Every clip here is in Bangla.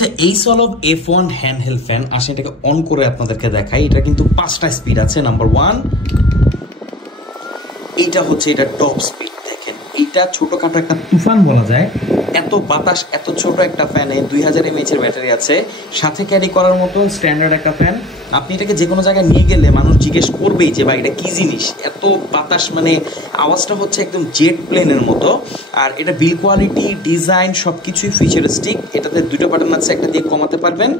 আচ্ছা, এই সলভ F1 হ্যান্ডহেল্ড ফ্যান আসলে এটাকে অন করে আপনাদেরকে দেখাই। এটা কিন্তু 5টা স্পিড আছে। নাম্বার 1, এইটা হচ্ছে এটা টপ স্পিড। দেখেন এইটা ছোটখাটো একটা তুফান বলা যায়। এত বাতাস, এত ছোট একটা ফ্যানে 2000 mAh এর ব্যাটারি আছে, সাথে ক্যারি করার মতো স্ট্যান্ডার্ড একটা ফ্যান। আপনি এটাকে যে কোনো জায়গায় নিয়ে গেলে মানুষ জিজ্ঞেস করবেই যে ভাই এটা কী জিনিস, এত বাতাস, মানে আওয়াজটা হচ্ছে একদম জেট প্লেনের মতো। আর এটা বিল কোয়ালিটি, ডিজাইন সব কিছুই ফিচারিস্টিক। এটাতে 2টা বাটন আছে, একটা দিয়ে কমাতে পারবেন,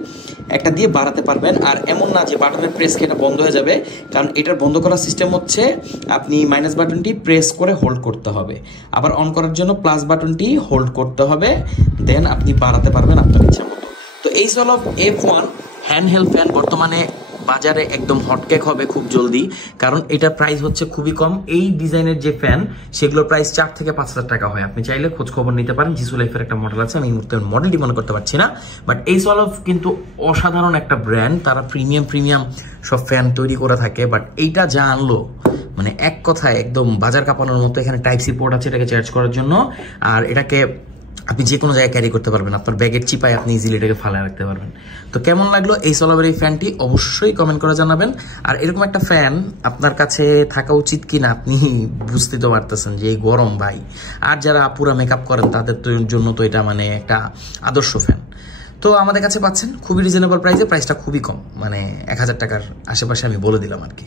একটা দিয়ে বাড়াতে পারবেন। আর এমন না যে বাটনের প্রেস খেয়ে এটা বন্ধ হয়ে যাবে, কারণ এটার বন্ধ করার সিস্টেম হচ্ছে আপনি মাইনাস বাটনটি প্রেস করে হোল্ড করতে হবে, আবার অন করার জন্য প্লাস বাটনটি হোল্ড করতে হবে, দেন আপনি বাড়াতে পারবেন আপনার ইচ্ছা মতো। তো এই সলভ F1 হ্যান্ডহেল্ড ফ্যান বর্তমানে বাজারে একদম হটকেক হবে খুব জলদি, কারণ এটার প্রাইস হচ্ছে খুবই কম। এই ডিজাইনের যে ফ্যান সেগুলোর প্রাইস 4 থেকে 5,000 টাকা হয়। আপনি চাইলে খোঁজ খবর নিতে পারেন। জিসু লাইফের একটা মডেল আছে, আমি এই মুহূর্তে মডেলটি মনে করতে পারছি না, বাট এই সলভ কিন্তু অসাধারণ একটা ব্র্যান্ড। তারা প্রিমিয়াম সব ফ্যান তৈরি করে থাকে, বাট এইটা যা আনলো মানে এক কথায় একদম বাজার কাঁপানোর মতো। এখানে টাইপ সি পোর্ট আছে এটাকে চার্জ করার জন্য, আর এটাকে আপনি যে কোনো জায়গায় ক্যারি করতে পারবেন। আপনার ব্যাগের চিপায় আপনি ইজিলি এটাকে ফালায় রাখতে পারবেন। তো কেমন লাগলো এই সলভের এই ফ্যানটি অবশ্যই কমেন্ট করে জানাবেন। আর এরকম একটা ফ্যান আপনার কাছে থাকা উচিত কিনা আপনি বুঝতে তো পারতেছেন যে এই গরম ভাই। আর যারা পুরা মেকআপ করেন তাদের জন্য তো এটা মানে একটা আদর্শ ফ্যান। তো আমাদের কাছে পাচ্ছেন খুবই রিজনেবল প্রাইসে, প্রাইসটা খুবই কম, মানে 1000 টাকার আশেপাশে আমি বলে দিলাম আর কি।